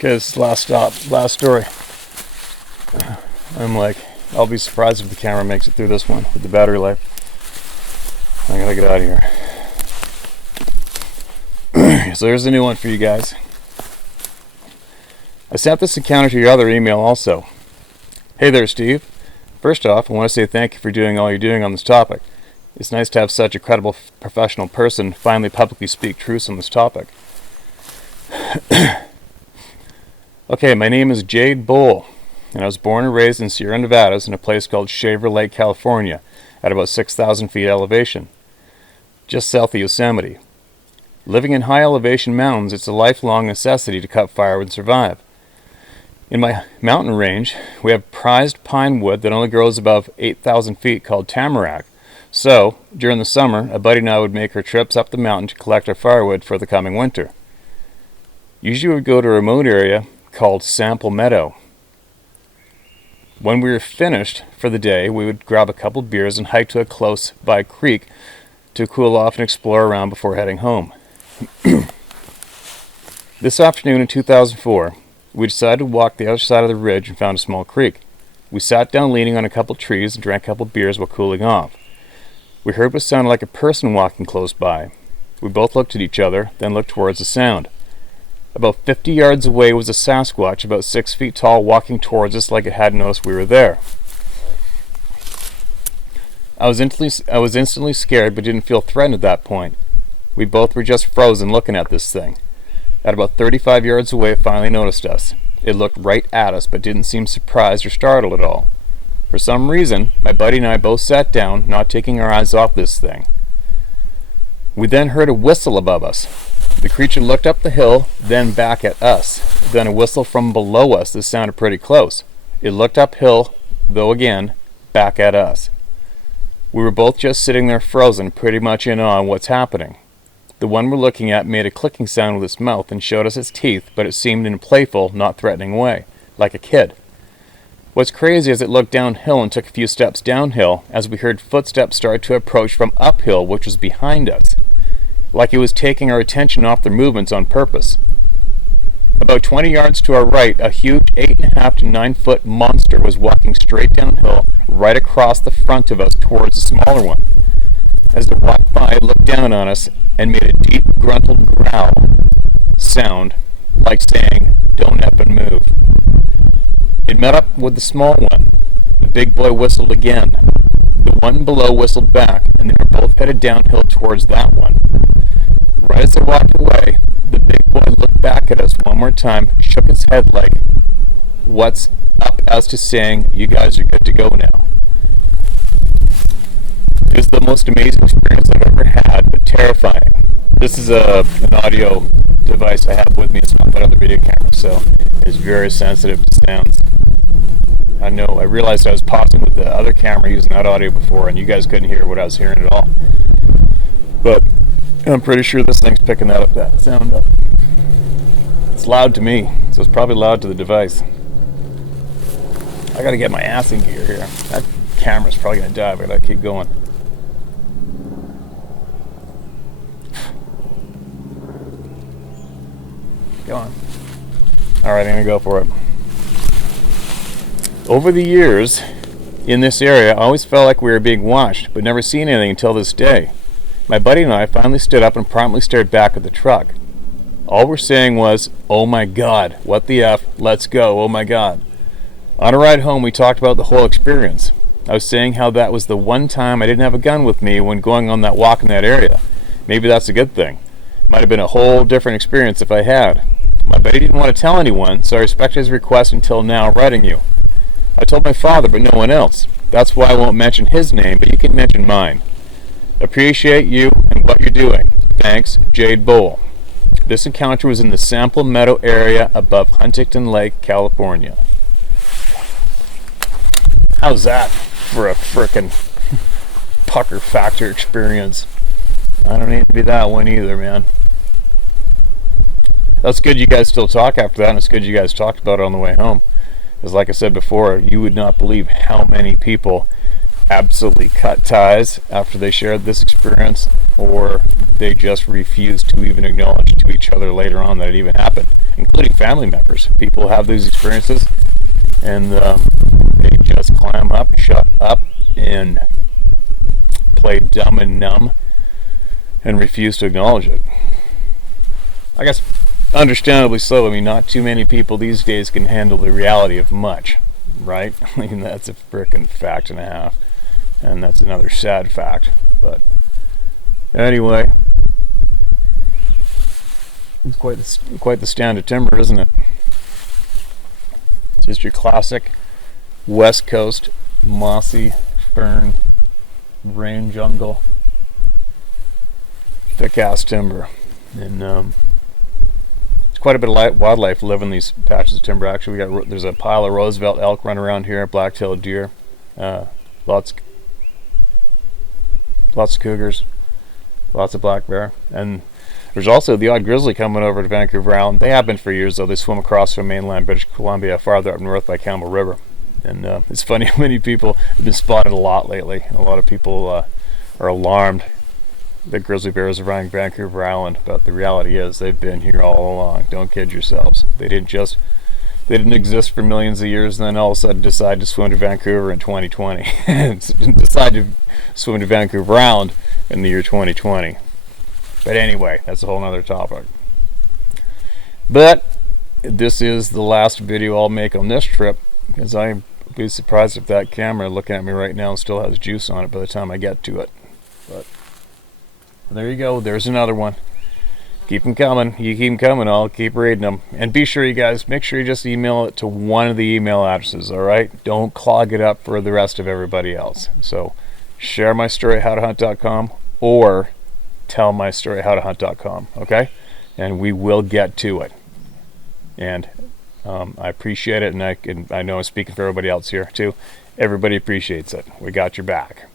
Okay, this is last story. I'm like, I'll be surprised if the camera makes it through this one with the battery life. I gotta get out of here. So here's a new one for you guys. I sent this encounter to your other email also. Hey there, Steve. First off, I want to say thank you for doing all you're doing on this topic. It's nice to have such a credible professional person finally publicly speak truths on this topic. Okay, my name is Jade Bowl, and I was born and raised in Sierra Nevadas in a place called Shaver Lake, California, at about 6,000 feet elevation, just south of Yosemite. Living in high elevation mountains, it's a lifelong necessity to cut fire and survive. In my mountain range, we have prized pine wood that only grows above 8,000 feet called tamarack. So, during the summer, a buddy and I would make our trips up the mountain to collect our firewood for the coming winter. Usually we would go to a remote area called Sample Meadow. When we were finished for the day, we would grab a couple beers and hike to a close by creek to cool off and explore around before heading home. This afternoon in 2004, we decided to walk the other side of the ridge and found a small creek. We sat down leaning on a couple trees and drank a couple beers while cooling off. We heard what sounded like a person walking close by. We both looked at each other, then looked towards the sound. About 50 yards away was a Sasquatch about 6 feet tall walking towards us like it hadn't noticed we were there. I was instantly scared but didn't feel threatened at that point. We both were just frozen looking at this thing. At about 35 yards away, it finally noticed us. It looked right at us but didn't seem surprised or startled at all. For some reason, my buddy and I both sat down, not taking our eyes off this thing. We then heard a whistle above us. The creature looked up the hill, then back at us. Then a whistle from below us that sounded pretty close. It looked uphill, though again, back at us. We were both just sitting there frozen, pretty much in awe of what's happening. The one we're looking at made a clicking sound with its mouth and showed us its teeth, but it seemed in a playful, not threatening way, like a kid. What's crazy is it looked downhill and took a few steps downhill as we heard footsteps start to approach from uphill, which was behind us, like it was taking our attention off their movements on purpose. About 20 yards to our right, a huge 8.5 to 9 foot monster was walking straight downhill right across the front of us towards the smaller one. As it walked by, it looked down on us and made a deep gruntled growl sound, like saying, "Don't up and move." It met up with the small one. The big boy whistled again. The one below whistled back, and they were both headed downhill towards that one. Right as they walked away, the big boy looked back at us one more time, shook his head like, "What's up?" as to saying, "You guys are good to go now." It was the most amazing experience I've ever had, but terrifying. This is an audio device I have with me. It's not part of the video camera, so it's very sensitive to sounds. I realized I was pausing with the other camera using that audio before, and you guys couldn't hear what I was hearing at all. But I'm pretty sure this thing's picking that sound up. It's loud to me, so it's probably loud to the device. I gotta get my ass in gear here. That camera's probably gonna die, but I gotta keep going. Go on. Alright, I'm gonna go for it. Over the years, in this area, I always felt like we were being watched, but never seen anything until this day. My buddy and I finally stood up and promptly stared back at the truck. All we're saying was, "Oh my God, what the F, let's go, oh my God." On a ride home, we talked about the whole experience. I was saying how that was the one time I didn't have a gun with me when going on that walk in that area. Maybe that's a good thing. Might have been a whole different experience if I had. My buddy didn't want to tell anyone, so I respected his request until now writing you. I told my father, but no one else. That's why I won't mention his name, but you can mention mine. Appreciate you and what you're doing. Thanks, Jade Bowl. This encounter was in the Sample Meadow area above Huntington Lake, California. How's that for a frickin' pucker factor experience? I don't need to be that one either, man. That's good you guys still talk after that, and it's good you guys talked about it on the way home. Because like I said before, you would not believe how many people absolutely cut ties after they shared this experience, or they just refuse to even acknowledge to each other later on that it even happened, including family members. People have these experiences, and they just clam up, shut up, and play dumb and numb, and refuse to acknowledge it. I guess understandably so. I mean, not too many people these days can handle the reality of much, right? I mean, that's a frickin' fact and a half, and that's another sad fact. But anyway, it's quite the stand of timber, isn't it? It's just your classic West Coast mossy fern rain jungle, thick ass timber, and it's quite a bit of wildlife live in these patches of timber. Actually, there's a pile of Roosevelt elk running around here, black-tailed deer, lots of cougars, lots of black bear, and there's also the odd grizzly coming over to Vancouver Island. They have been for years, though. They swim across from mainland British Columbia, farther up north by Campbell River. And it's funny how many people have been spotted a lot lately. A lot of people are alarmed that grizzly bears are around Vancouver Island, but the reality is they've been here all along. Don't kid yourselves. They didn't exist for millions of years, and then all of a sudden decide to swim to Vancouver in 2020. Decide to swim to Vancouver Island in the year 2020. But anyway, that's a whole nother topic. But this is the last video I'll make on this trip, because I'd be surprised if that camera looking at me right now still has juice on it by the time I get to it. But there you go. There's another one. Keep them coming. You keep them coming, I'll keep reading them. And be sure, you guys, make sure you just email it to one of the email addresses, all right? Don't clog it up for the rest of everybody else. So share my story at howtohunt.com or tell my story at howtohunt.com, okay? And we will get to it. And I appreciate it, and I know I'm speaking for everybody else here too. Everybody appreciates it. We got your back.